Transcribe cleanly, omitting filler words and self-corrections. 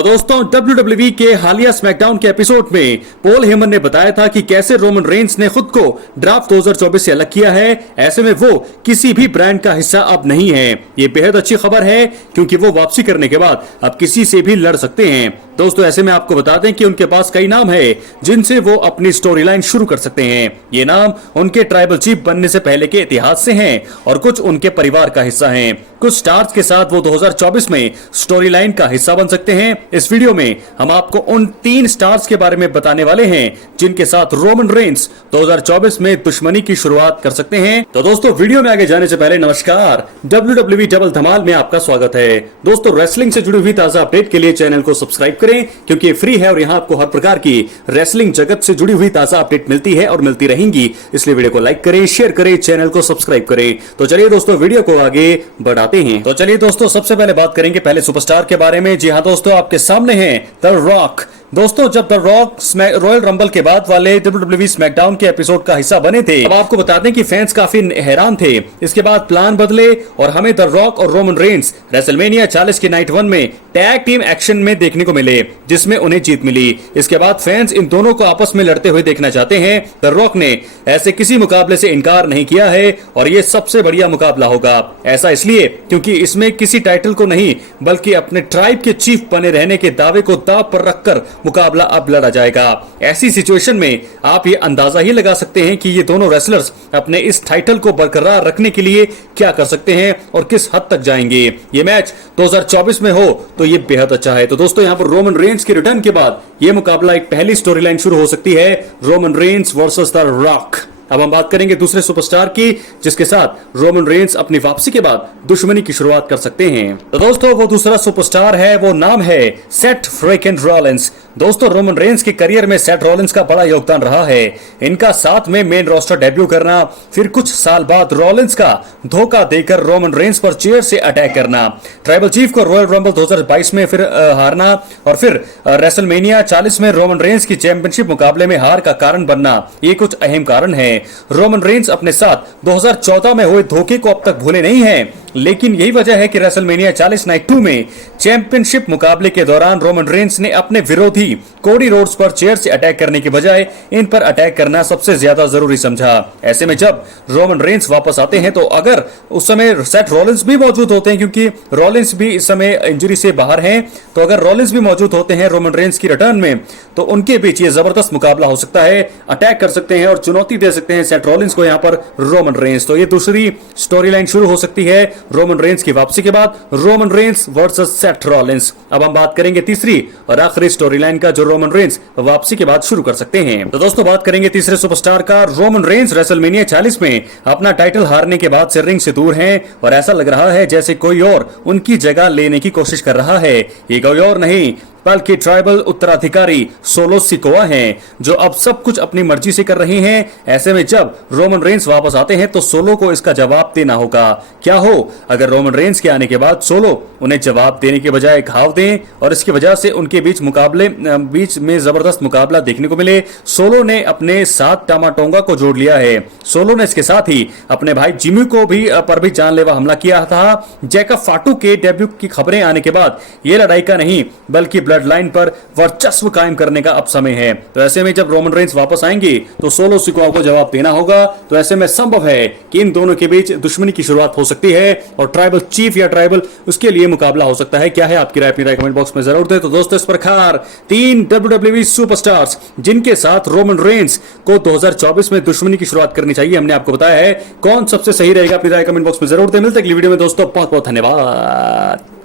तो दोस्तों WWE के हालिया स्मैकडाउन के एपिसोड में पॉल हेमन ने बताया था कि कैसे रोमन रेंस ने खुद को ड्राफ्ट 2024 से अलग किया है। ऐसे में वो किसी भी ब्रांड का हिस्सा अब नहीं है। ये बेहद अच्छी खबर है क्योंकि वो वापसी करने के बाद अब किसी से भी लड़ सकते हैं। दोस्तों ऐसे में आपको बता दें कि उनके पास कई नाम है जिनसे वो अपनी स्टोरी लाइन शुरू कर सकते हैं। ये नाम उनके ट्राइबल चीफ बनने से पहले के इतिहास से हैं और कुछ उनके परिवार का हिस्सा हैं। कुछ स्टार्स के साथ वो 2024 में स्टोरी लाइन का हिस्सा बन सकते हैं। इस वीडियो में हम आपको उन 3 स्टार्स के बारे में बताने वाले हैं जिनके साथ रोमन रेंस 2024 में दुश्मनी की शुरुआत कर सकते हैं। तो दोस्तों वीडियो में आगे जाने से पहले नमस्कार, WWE डबल धमाल में आपका स्वागत है। दोस्तों रेसलिंग से जुड़ी हुई ताजा अपडेट के लिए चैनल को सब्सक्राइब करें क्योंकि ये फ्री है और यहाँ आपको हर प्रकार की रेसलिंग जगत से जुड़ी हुई ताजा अपडेट मिलती है और मिलती रहेंगी। इसलिए वीडियो को लाइक करें, शेयर करें, चैनल को सब्सक्राइब करें। तो चलिए दोस्तों वीडियो को आगे बढ़ाते हैं। तो चलिए दोस्तों सबसे पहले बात करेंगे पहले सुपरस्टार के बारे में। जी हाँ दोस्तों, आपके सामने है द रॉक। दोस्तों जब द रॉक रॉयल रंबल के बाद वाले WWE स्मैकडाउन के एपिसोड का हिस्सा बने थे, अब आपको बता दें कि फैंस काफी हैरान थे। इसके बाद प्लान बदले और हमें द रॉक और रोमन रेंस रेसलमेनिया 40 के नाइट 1 में टैग टीम एक्शन में देखने को मिले जिसमें उन्हें जीत मिली। इसके बाद फैंस इन दोनों को आपस में लड़ते हुए देखना चाहते हैं। द रॉक ने ऐसे किसी मुकाबले से इनकार नहीं किया है और ये सबसे बढ़िया मुकाबला होगा। ऐसा इसलिए क्योंकि इसमें किसी टाइटल को नहीं बल्कि अपने ट्राइब के चीफ बने रहने के दावे को दांव पर रखकर मुकाबला अब लड़ा जाएगा। ऐसी सिचुएशन में आप ये अंदाजा ही लगा सकते हैं कि ये दोनों रेसलर्स अपने इस टाइटल को बरकरार रखने के लिए क्या कर सकते हैं और किस हद तक जाएंगे। ये मैच 2024 में हो तो ये बेहद अच्छा है। तो दोस्तों यहाँ पर रोमन रेंस के रिटर्न के बाद ये मुकाबला एक पहली स्टोरी लाइन शुरू हो सकती है, Roman Reigns versus the rock. अब हम बात करेंगे दूसरे सुपरस्टार की जिसके साथ रोमन रेंस अपनी वापसी के बाद दुश्मनी की शुरुआत कर सकते हैं। तो दोस्तों वो दूसरा सुपरस्टार है, वो नाम है सेथ फ्रीकिंग रॉलिंस। दोस्तों रोमन रेंस के करियर में सेथ रॉलिंस का बड़ा योगदान रहा है। इनका साथ में मेन रोस्टर डेब्यू करना, फिर कुछ साल बाद रॉलिंस का धोखा देकर रोमन रेंस पर चेयर से अटैक करना, ट्राइबल चीफ को रॉयल रंबल 2022 में फिर हारना और फिर रेसलमेनिया 40 में रोमन रेंस की चैंपियनशिप मुकाबले में हार का कारण बनना, ये कुछ अहम कारण है। रोमन रेंस अपने साथ 2014 में हुए धोखे को अब तक भूले नहीं हैं, लेकिन यही वजह है कि रेसलमेनिया 40 नाइट 2 में चैंपियनशिप मुकाबले के दौरान रोमन रेंस ने अपने विरोधी कोडी रोड्स पर चेयर से अटैक करने के बजाय इन पर अटैक करना सबसे ज्यादा जरूरी समझा। ऐसे में जब रोमन रेंस वापस आते हैं तो अगर उस समय सेथ रॉलिंस भी मौजूद होते हैं, क्योंकि रॉलिंस भी इस समय इंजरी से बाहर हैं, तो अगर रॉलिंस भी मौजूद होते हैं रोमन रेंस की रिटर्न में तो उनके बीच ये जबरदस्त मुकाबला हो सकता है। अटैक कर सकते हैं और चुनौती दे सकते हैं सेथ रॉलिंस को यहाँ पर रोमन रेंस। तो ये दूसरी स्टोरी लाइन शुरू हो सकती है रोमन रेंस की वापसी के बाद, Roman Reigns versus Seth Rollins. अब हम बात करेंगे तीसरी और आखिरी स्टोरी लाइन का जो रोमन रेंस वापसी के बाद शुरू कर सकते हैं। तो दोस्तों बात करेंगे तीसरे सुपरस्टार का। रोमन रेंस रेसलमेनिया 40 में अपना टाइटल हारने के बाद से रिंग से दूर हैं और ऐसा लग रहा है जैसे कोई और उनकी जगह लेने की कोशिश कर रहा है। ये कोई और नहीं बल्कि ट्राइबल उत्तराधिकारी सोलो सिकोआ हैं जो अब सब कुछ अपनी मर्जी से कर रहे हैं। ऐसे में जब रोमन रेंस वापस आते हैं तो सोलो को इसका जवाब देना होगा। क्या हो अगर रोमन रेंस के आने के बाद सोलो उन्हें जवाब देने के बजाय घाव दें और इसकी वजह से उनके बीच में जबरदस्त मुकाबला देखने को मिले। सोलो ने अपने साथ टामाटोंगा को जोड़ लिया है। सोलो ने इसके साथ ही अपने भाई जिमी को भी जानलेवा हमला किया था। जैकब फाटू के डेब्यू की खबरें आने के बाद ये लड़ाई का नहीं बल्कि ब्लड लाइन पर वर्चस्व कायम करने का अब समय है। तो ऐसे में जब रोमन रेंस वापस आएंगे तो सोलो सिकोआ को जवाब देना होगा। तो ऐसे में संभव है कि इन दोनों के बीच दुश्मनी की शुरुआत हो सकती है और ट्राइबल चीफ या ट्राइबल उसके लिए मुकाबला हो सकता है। क्या है आपकी राय? अपनी राय कमेंट बॉक्स में जरूर दें। तो दोस्तों इस प्रकार 3 WWE सुपरस्टार्स जिनके साथ रोमन रेंस को 2024 में दुश्मनी की शुरुआत करनी चाहिए हमने आपको बताया है। कौन सबसे सही रहेगा अपनी राय कमेंट बॉक्स में जरूर दें। मिलते हैं अगली वीडियो में दोस्तों, बहुत बहुत धन्यवाद।